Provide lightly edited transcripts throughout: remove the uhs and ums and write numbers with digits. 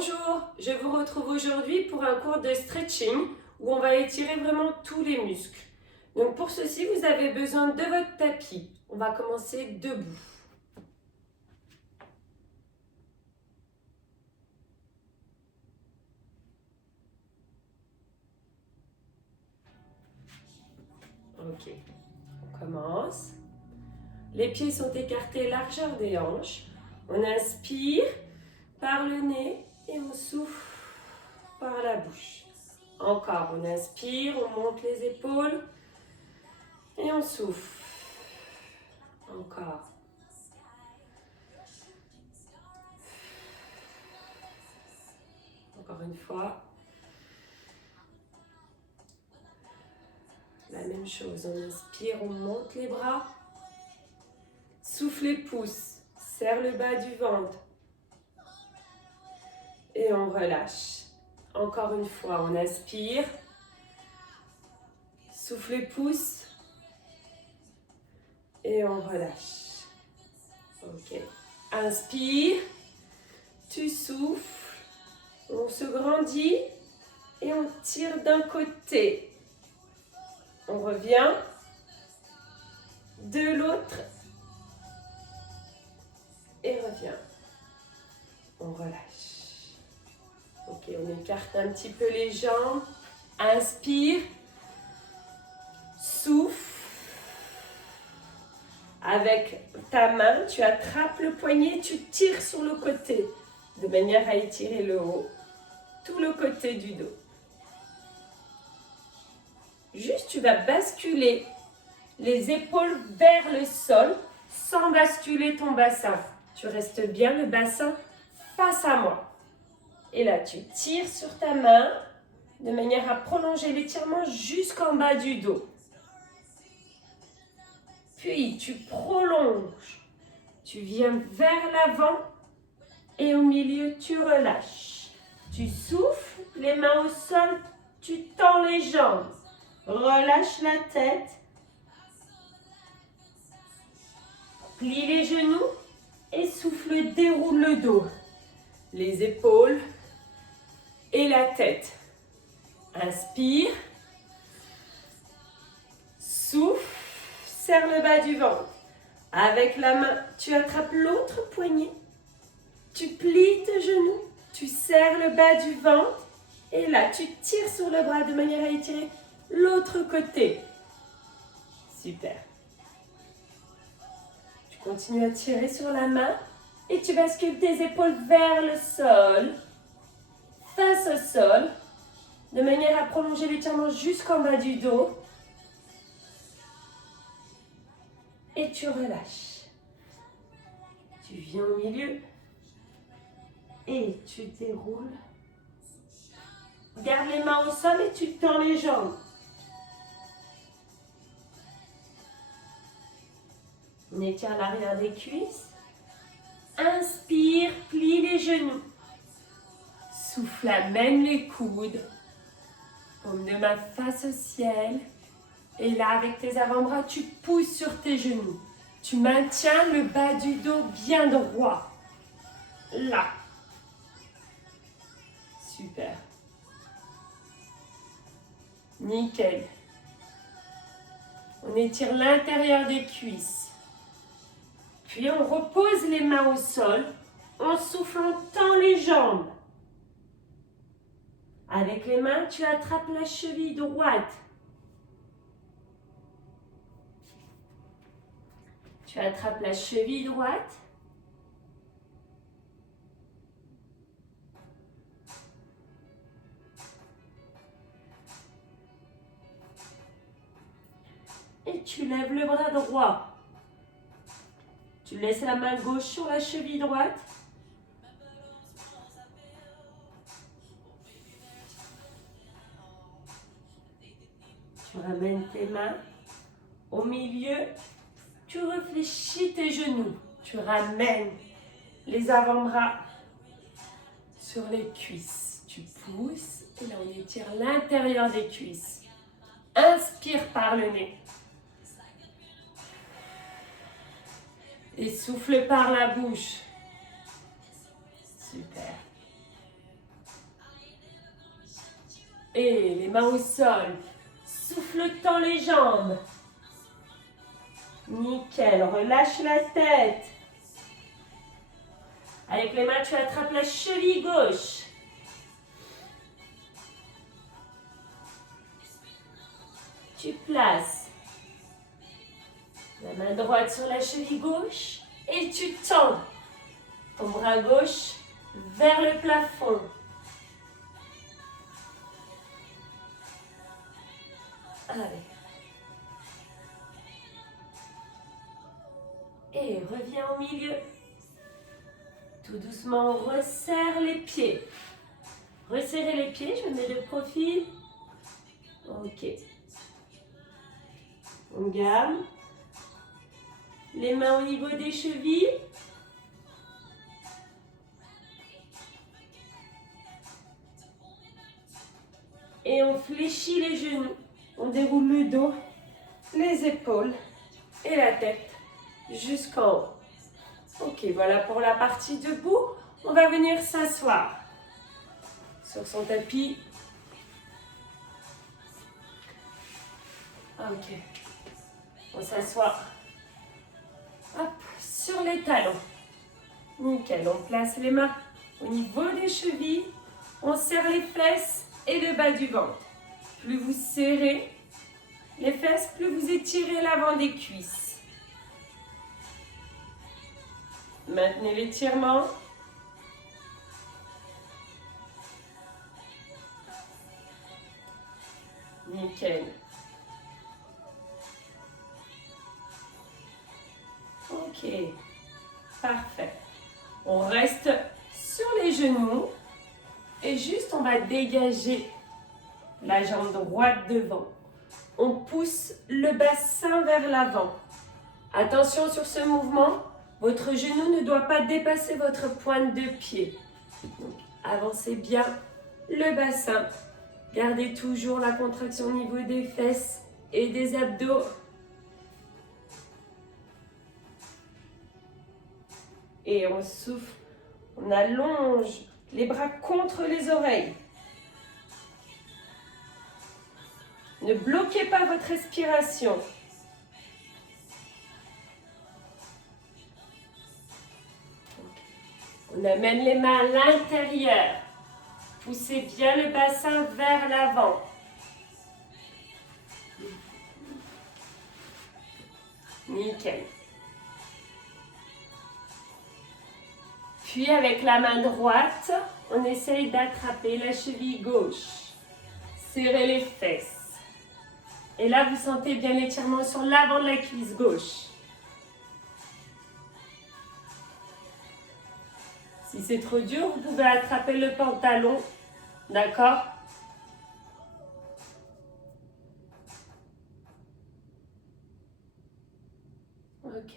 Bonjour, je vous retrouve aujourd'hui pour un cours de stretching où on va étirer vraiment tous les muscles. Donc pour ceci, vous avez besoin de votre tapis. On va commencer debout. Ok, on commence. Les pieds sont écartés largeur des hanches. On inspire par le nez et on souffle par la bouche. Encore, on inspire, on monte les épaules et on souffle. Encore. Encore une fois. La même chose, on inspire, on monte les bras. Souffle les pouces, serre le bas du ventre. Et on relâche. Encore une fois, on inspire. Souffle les pouces. Et on relâche. Ok. Inspire. Tu souffles. On se grandit. Et on tire d'un côté. On revient. De l'autre. Et revient. On relâche. Ok, on écarte un petit peu les jambes. Inspire. Souffle. Avec ta main, tu attrapes le poignet, tu tires sur le côté, de manière à étirer le haut, tout le côté du dos. Juste, tu vas basculer les épaules vers le sol, sans basculer ton bassin. Tu restes bien le bassin face à moi. Et là, tu tires sur ta main, de manière à prolonger l'étirement jusqu'en bas du dos. Puis, tu prolonges. Tu viens vers l'avant et au milieu, tu relâches. Tu souffles, les mains au sol, tu tends les jambes. Relâche la tête. Plie les genoux et souffle, déroule le dos. Les épaules et la tête. Inspire. Souffle, serre le bas du ventre. Avec la main, tu attrapes l'autre poignet. Tu plies tes genoux, tu serres le bas du ventre et là, tu tires sur le bras de manière à étirer l'autre côté. Super. Tu continues à tirer sur la main et tu bascules tes épaules vers le sol, face au sol, de manière à prolonger l'étirement jusqu'en bas du dos. Et tu relâches. Tu viens au milieu. Et tu déroules. Garde les mains au sol et tu tends les jambes. On étire l'arrière des cuisses. Inspire, plie les genoux. Souffle, amène les coudes. Paume de main face au ciel. Et là, avec tes avant-bras, tu pousses sur tes genoux. Tu maintiens le bas du dos bien droit. Là. Super. Nickel. On étire l'intérieur des cuisses. Puis on repose les mains au sol. On souffle, on tend les jambes. Avec les mains, tu attrapes la cheville droite. Tu attrapes la cheville droite. Et tu lèves le bras droit. Tu laisses la main gauche sur la cheville droite. Tu ramènes tes mains au milieu. Tu réfléchis tes genoux. Tu ramènes les avant-bras sur les cuisses. Tu pousses et là on étire l'intérieur des cuisses. Inspire par le nez. Et souffle par la bouche. Super. Et les mains au sol. Souffle-tends les jambes. Nickel, relâche la tête. Avec les mains, tu attrapes la cheville gauche. Tu places la main droite sur la cheville gauche et tu tends ton bras gauche vers le plafond. Allez. Et reviens au milieu. Tout doucement, on resserre les pieds. Resserrez les pieds, je me mets de profil. Ok. On garde. Les mains au niveau des chevilles. Et on fléchit les genoux. On déroule le dos, les épaules et la tête jusqu'en haut. Ok, voilà pour la partie debout. On va venir s'asseoir sur son tapis. Ok. On s'assoit sur les talons. Nickel. On place les mains au niveau des chevilles. On serre les fesses et le bas du ventre. Plus vous serrez les fesses, plus vous étirez l'avant des cuisses. Maintenez l'étirement. Nickel. Ok. Parfait. On reste sur les genoux. Et juste, on va dégager la jambe droite devant. On pousse le bassin vers l'avant. Attention sur ce mouvement, votre genou ne doit pas dépasser votre pointe de pied. Donc, avancez bien le bassin. Gardez toujours la contraction au niveau des fesses et des abdos. Et on souffle, on allonge les bras contre les oreilles. Ne bloquez pas votre respiration. On amène les mains à l'intérieur. Poussez bien le bassin vers l'avant. Nickel. Puis avec la main droite, on essaye d'attraper la cheville gauche. Serrez les fesses. Et là, vous sentez bien l'étirement sur l'avant de la cuisse gauche. Si c'est trop dur, vous pouvez attraper le pantalon. D'accord? Ok.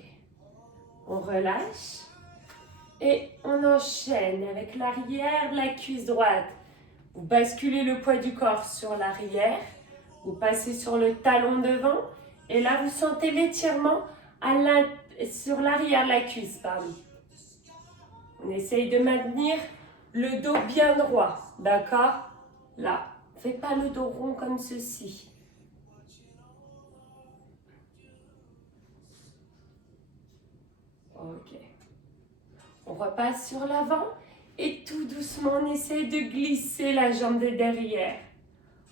On relâche. Et on enchaîne avec l'arrière de la cuisse droite. Vous basculez le poids du corps sur l'arrière. Vous passez sur le talon devant. Et là, vous sentez l'étirement sur l'arrière de la cuisse. Pardon. On essaye de maintenir le dos bien droit. D'accord? Là. Faites pas le dos rond comme ceci. Ok. On repasse sur l'avant. Et tout doucement, on essaie de glisser la jambe de derrière.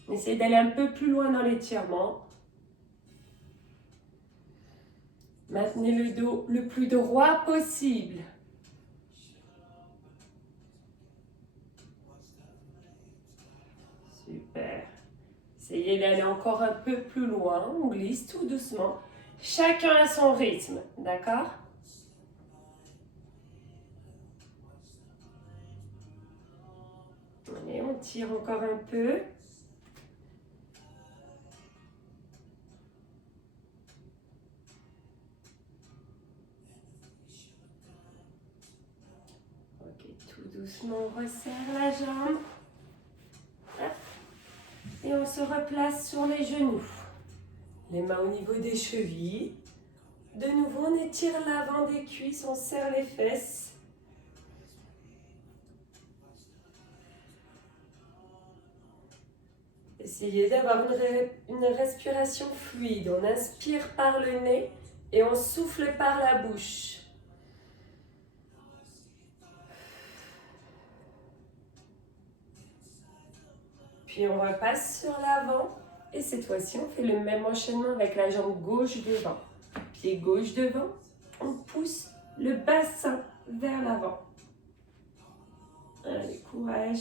On essaie d'aller un peu plus loin dans l'étirement. Maintenez le dos le plus droit possible. Super. Essayez d'aller encore un peu plus loin. On glisse tout doucement. Chacun à son rythme. D'accord? Allez, on tire encore un peu. Ok, tout doucement, on resserre la jambe. Hop. Et on se replace sur les genoux. Les mains au niveau des chevilles. De nouveau, on étire l'avant des cuisses, on serre les fesses. Essayez d'avoir une respiration fluide. On inspire par le nez et on souffle par la bouche. Puis on repasse sur l'avant. Et cette fois-ci, on fait le même enchaînement avec la jambe gauche devant. Pied gauche devant. On pousse le bassin vers l'avant. Allez, courage.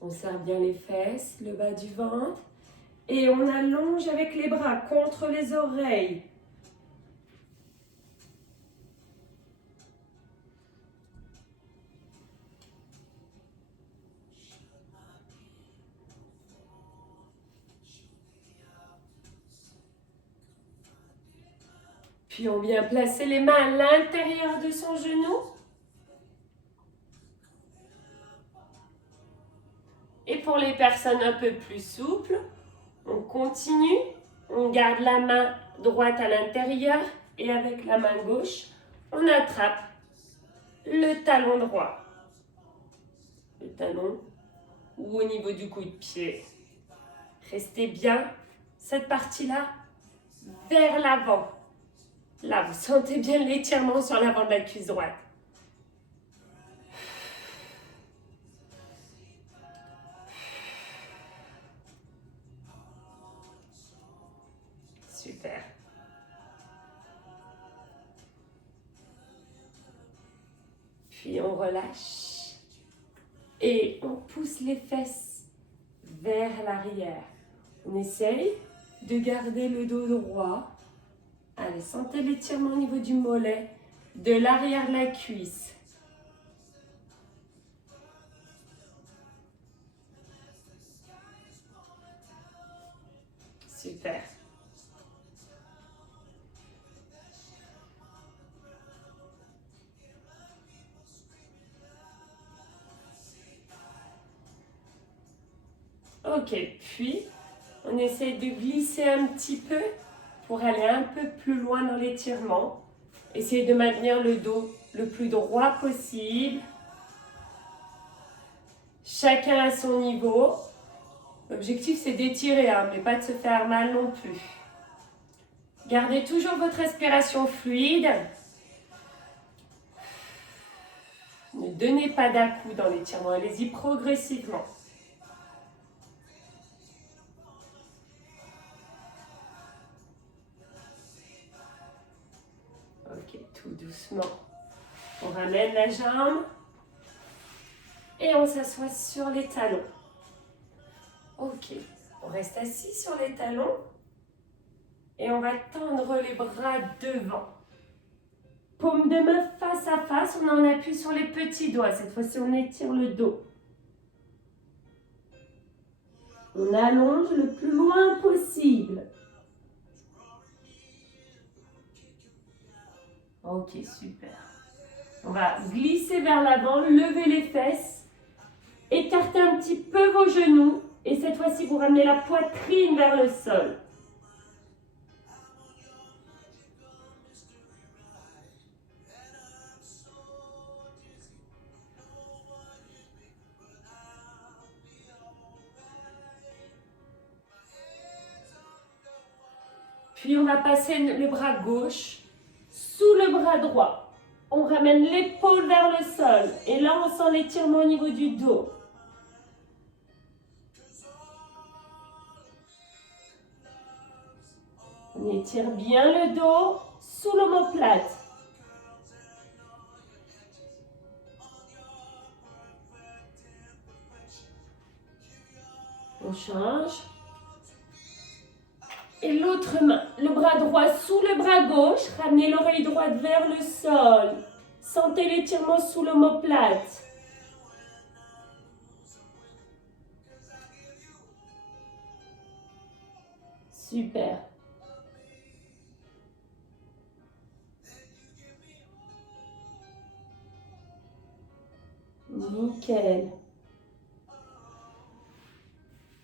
On serre bien les fesses, le bas du ventre. Et on allonge avec les bras contre les oreilles. Puis on vient placer les mains à l'intérieur de son genou. Et pour les personnes un peu plus souples, on continue. On garde la main droite à l'intérieur et avec la main gauche, on attrape le talon droit. Le talon ou au niveau du coup de pied. Restez bien cette partie-là vers l'avant. Là, vous sentez bien l'étirement sur l'avant de la cuisse droite. Super. Puis on relâche et on pousse les fesses vers l'arrière. On essaye de garder le dos droit. Allez, sentez l'étirement au niveau du mollet, de l'arrière de la cuisse. Super. Ok, puis on essaie de glisser un petit peu pour aller un peu plus loin dans l'étirement. Essayez de maintenir le dos le plus droit possible. Chacun à son niveau. L'objectif c'est d'étirer, hein, mais pas de se faire mal non plus. Gardez toujours votre respiration fluide. Ne donnez pas d'à-coups dans l'étirement, allez-y progressivement. Ok, tout doucement. On ramène la jambe et on s'assoit sur les talons. Ok, on reste assis sur les talons et on va tendre les bras devant. Paume de main face à face, on en appuie sur les petits doigts. Cette fois-ci, on étire le dos. On allonge le plus loin possible. Ok, super. On va glisser vers l'avant, lever les fesses, écarter un petit peu vos genoux et cette fois-ci, vous ramenez la poitrine vers le sol. Puis on va passer le bras gauche sous le bras droit. On ramène l'épaule vers le sol. Et là, on sent l'étirement au niveau du dos. On étire bien le dos sous l'omoplate. On change. Et l'autre main, le bras droit sous le bras gauche. Ramenez l'oreille droite vers le sol. Sentez l'étirement sous l'omoplate. Super. Nickel.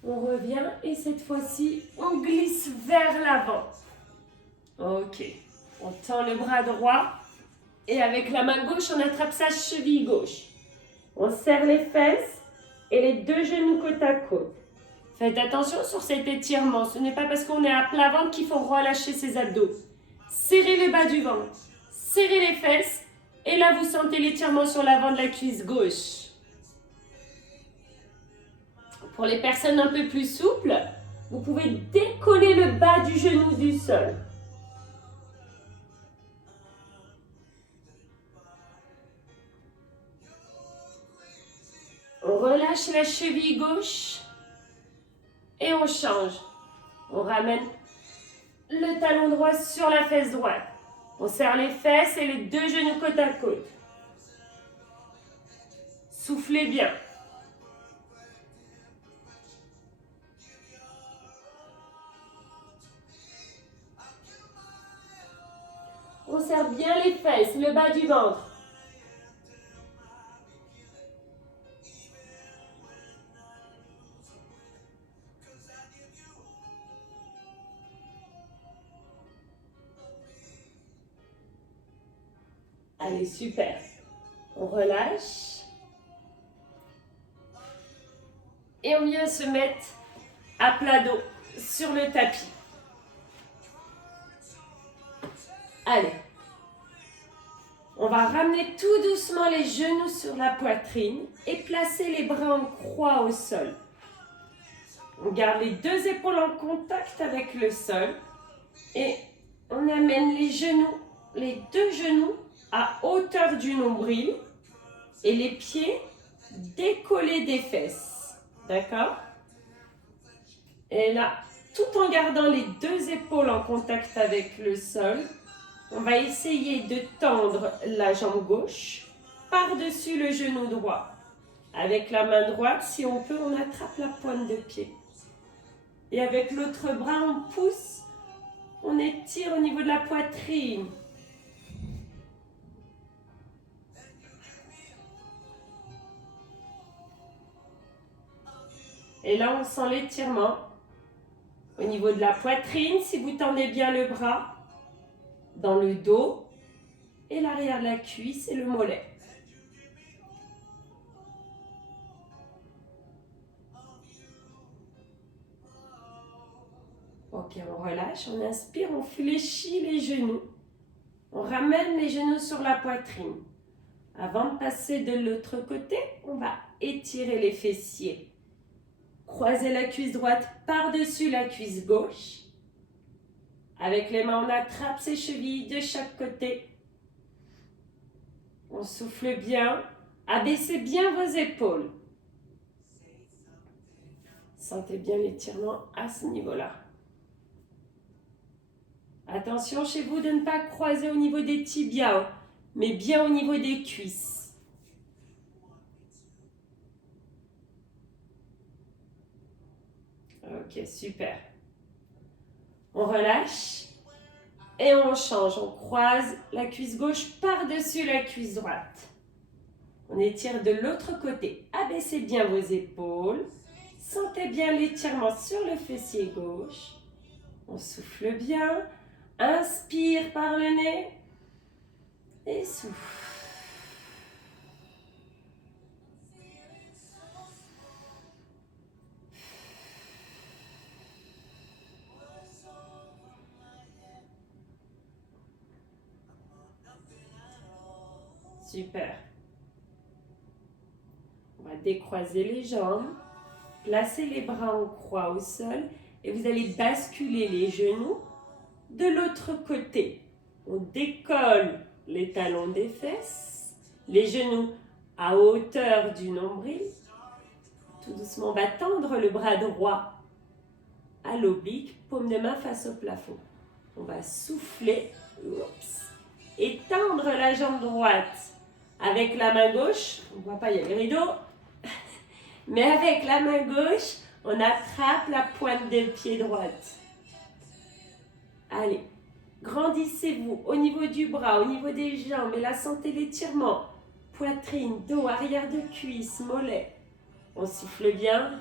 On revient et cette fois-ci, on glisse vers l'avant. Ok. On tend le bras droit. Et avec la main gauche, on attrape sa cheville gauche. On serre les fesses et les deux genoux côte à côte. Faites attention sur cet étirement. Ce n'est pas parce qu'on est à plat ventre qu'il faut relâcher ses abdos. Serrez le bas du ventre. Serrez les fesses. Et là, vous sentez l'étirement sur l'avant de la cuisse gauche. Pour les personnes un peu plus souples, vous pouvez décoller le bas du genou du sol. On relâche la cheville gauche et on change. On ramène le talon droit sur la fesse droite. On serre les fesses et les deux genoux côte à côte. Soufflez bien. On serre bien les fesses, le bas du ventre. Allez, super. On relâche. Et on vient se mettre à plat dos sur le tapis. Allez. On va ramener tout doucement les genoux sur la poitrine et placer les bras en croix au sol. On garde les deux épaules en contact avec le sol et on amène les deux genoux à hauteur du nombril et les pieds décollés des fesses. D'accord? Et là, tout en gardant les deux épaules en contact avec le sol, on va essayer de tendre la jambe gauche par-dessus le genou droit. Avec la main droite, si on peut, on attrape la pointe de pied. Et avec l'autre bras, on pousse, on étire au niveau de la poitrine. Et là, on sent l'étirement au niveau de la poitrine, si vous tendez bien le bras, dans le dos, et l'arrière de la cuisse et le mollet. Ok, on relâche, on inspire, on fléchit les genoux. On ramène les genoux sur la poitrine. Avant de passer de l'autre côté, on va étirer les fessiers. Croisez la cuisse droite par-dessus la cuisse gauche. Avec les mains, on attrape ses chevilles de chaque côté. On souffle bien. Abaissez bien vos épaules. Sentez bien l'étirement à ce niveau-là. Attention chez vous de ne pas croiser au niveau des tibias, mais bien au niveau des cuisses. Ok, super. On relâche et on change. On croise la cuisse gauche par-dessus la cuisse droite. On étire de l'autre côté. Abaissez bien vos épaules. Sentez bien l'étirement sur le fessier gauche. On souffle bien. Inspire par le nez et souffle. Super. On va décroiser les jambes, placer les bras en croix au sol et vous allez basculer les genoux de l'autre côté. On décolle les talons des fesses, les genoux à hauteur du nombril. Tout doucement, on va tendre le bras droit à l'oblique, paume de main face au plafond. On va souffler et tendre la jambe droite. Avec la main gauche, on ne voit pas, il y a les rideaux, mais avec la main gauche, on attrape la pointe de pied droite. Allez, grandissez-vous au niveau du bras, au niveau des jambes, et là, sentez l'étirement. Poitrine, dos, arrière de cuisse, mollet. On souffle bien.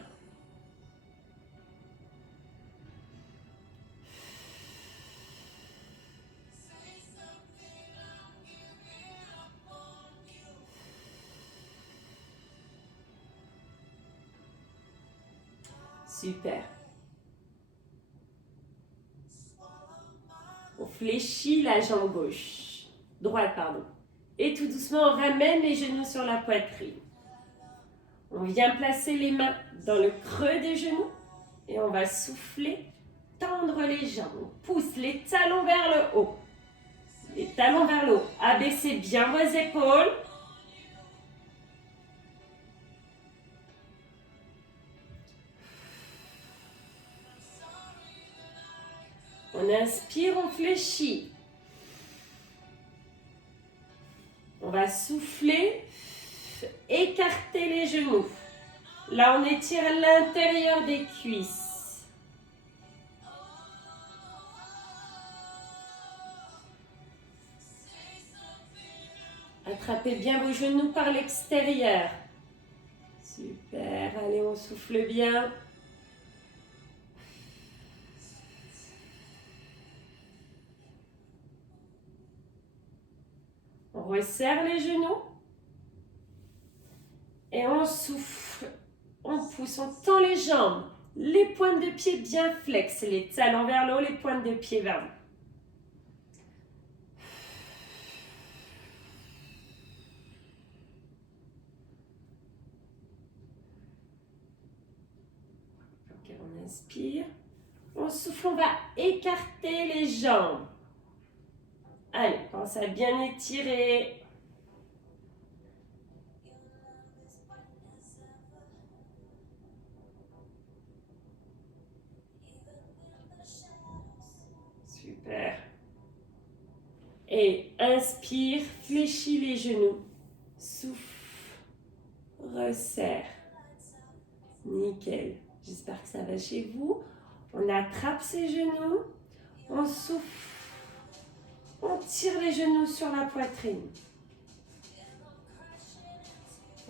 Super. On fléchit la jambe gauche. Droite, pardon. Et tout doucement, on ramène les genoux sur la poitrine. On vient placer les mains dans le creux des genoux. Et on va souffler, tendre les jambes. On pousse les talons vers le haut. Les talons vers le haut. Abaissez bien vos épaules. On inspire, on fléchit. On va souffler, écarter les genoux. Là, on étire l'intérieur des cuisses. Attrapez bien vos genoux par l'extérieur. Super, allez, on souffle bien. On resserre les genoux. Et on souffle, on pousse, on tend les jambes. Les pointes de pied bien flexes, les talons vers le haut, les pointes de pied vers le haut. Ok, on inspire. On souffle, on va écarter les jambes. Allez, pense à bien étirer. Super. Et inspire, fléchis les genoux. Souffle, resserre. Nickel. J'espère que ça va chez vous. On attrape ses genoux. On souffle. On tire les genoux sur la poitrine.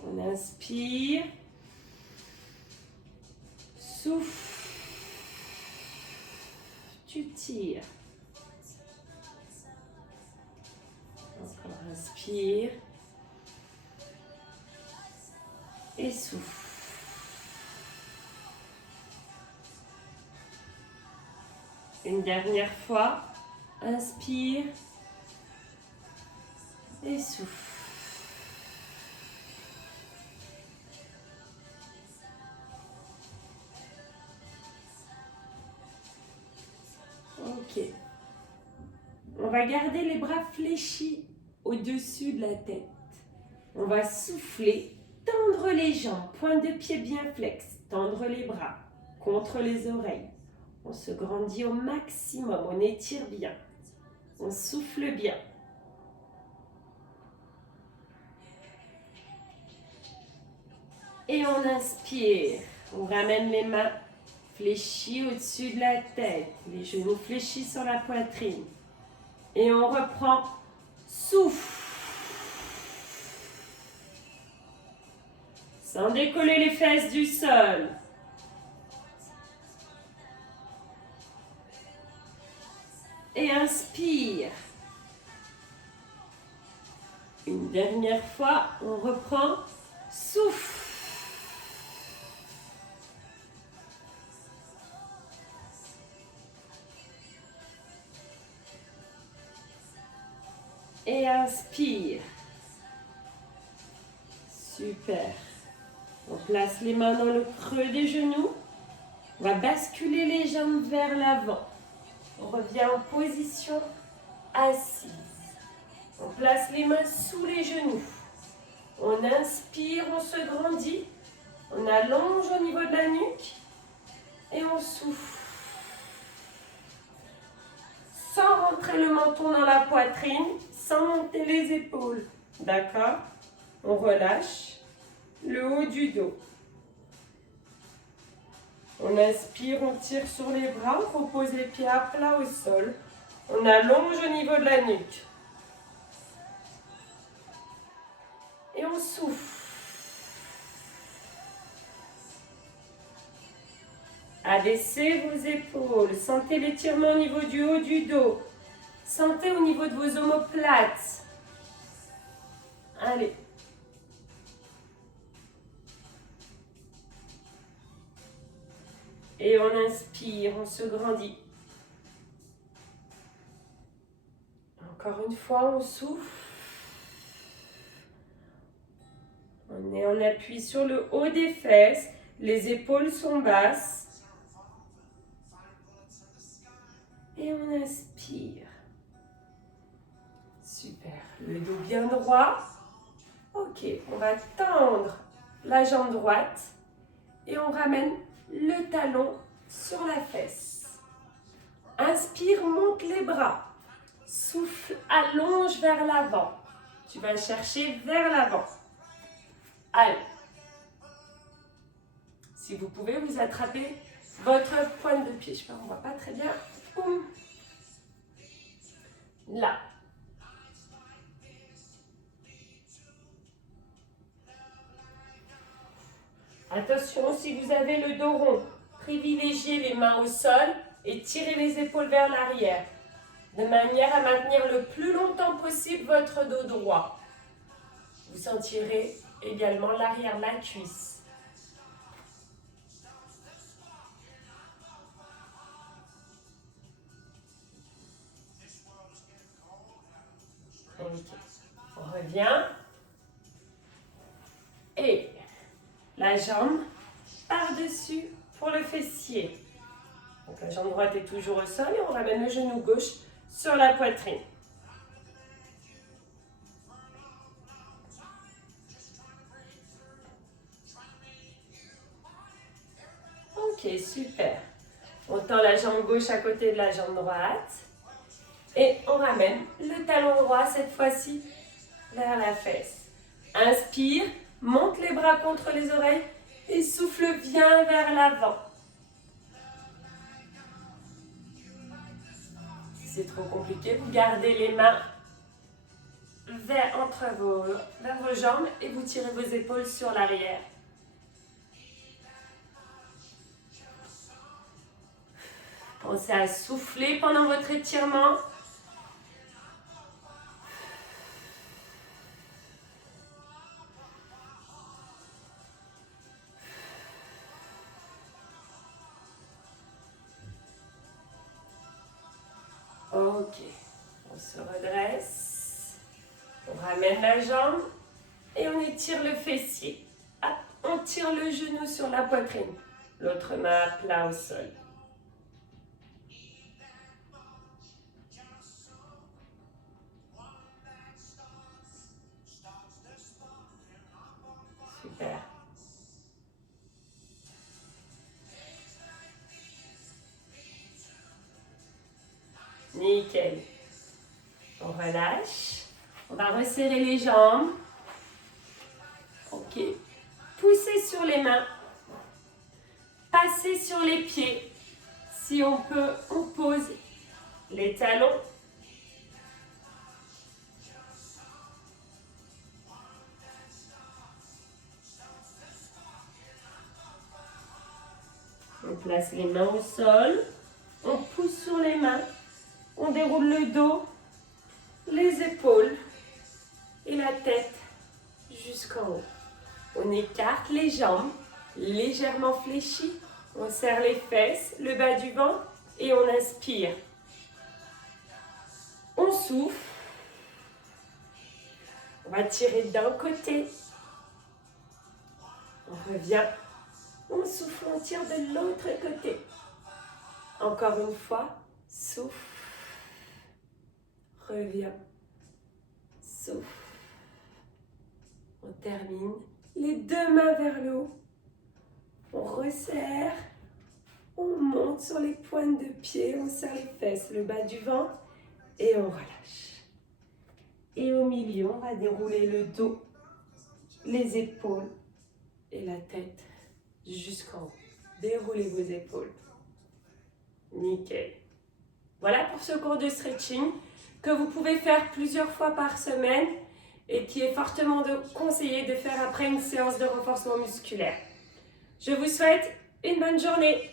On inspire. Souffle. Tu tires. Encore inspire. Et souffle. Une dernière fois. Inspire. Et souffle. Ok. On va garder les bras fléchis au-dessus de la tête. On va souffler, tendre les jambes, pointe de pied bien flex, tendre les bras contre les oreilles. On se grandit au maximum, on étire bien. On souffle bien. Et on inspire. On ramène les mains fléchies au-dessus de la tête. Les genoux fléchis sur la poitrine. Et on reprend. Souffle. Sans décoller les fesses du sol. Et inspire. Une dernière fois, on reprend. Souffle. Et inspire. Super. On place les mains dans le creux des genoux. On va basculer les jambes vers l'avant. On revient en position assise. On place les mains sous les genoux. On inspire, on se grandit. On allonge au niveau de la nuque. Et on souffle. Sans rentrer le menton dans la poitrine, sans monter les épaules. D'accord? On relâche le haut du dos. On inspire, on tire sur les bras, on pose les pieds à plat au sol. On allonge au niveau de la nuque. Et on souffle. Abaissez vos épaules. Sentez l'étirement au niveau du haut du dos. Sentez au niveau de vos omoplates. Allez. Et on inspire, on se grandit. Encore une fois, on souffle. On est en appui sur le haut des fesses. Les épaules sont basses. Et on inspire. Super. Le dos bien droit. Ok, on va tendre la jambe droite. Et on ramène le talon sur la fesse. Inspire, monte les bras. Souffle, allonge vers l'avant. Tu vas chercher vers l'avant. Allez. Si vous pouvez, vous attrapez votre pointe de pied. Je sais pas, on ne voit pas très bien. Là. Attention, si vous avez le dos rond, privilégiez les mains au sol et tirez les épaules vers l'arrière, de manière à maintenir le plus longtemps possible votre dos droit. Vous sentirez également l'arrière de la cuisse. Ok. On revient. Et la jambe par-dessus pour le fessier. Donc la jambe droite est toujours au sol et on ramène le genou gauche sur la poitrine. Ok, super. On tend la jambe gauche à côté de la jambe droite. Et on ramène le talon droit, cette fois-ci, vers la fesse. Inspire, monte les bras contre les oreilles et souffle bien vers l'avant. Si c'est trop compliqué, vous gardez les mains vers vos jambes et vous tirez vos épaules sur l'arrière. Pensez à souffler pendant votre étirement. Ok, on se redresse, on ramène la jambe et on étire le fessier. On tire le genou sur la poitrine, l'autre main à plat au sol. Super. Nickel. On relâche. On va resserrer les jambes. Ok. Poussez sur les mains. Passez sur les pieds. Si on peut, on pose les talons. On place les mains au sol. On pousse sur les mains. On déroule le dos, les épaules et la tête jusqu'en haut. On écarte les jambes, légèrement fléchies. On serre les fesses, le bas du ventre et on inspire. On souffle. On va tirer d'un côté. On revient. On souffle, on tire de l'autre côté. Encore une fois, souffle. Reviens, souffle. On termine. Les deux mains vers le haut. On resserre. On monte sur les pointes de pied. On serre les fesses, le bas du ventre. Et on relâche. Et au milieu, on va dérouler le dos, les épaules et la tête jusqu'en haut. Déroulez vos épaules. Nickel. Voilà pour ce cours de stretching que vous pouvez faire plusieurs fois par semaine et qui est fortement conseillé de faire après une séance de renforcement musculaire. Je vous souhaite une bonne journée.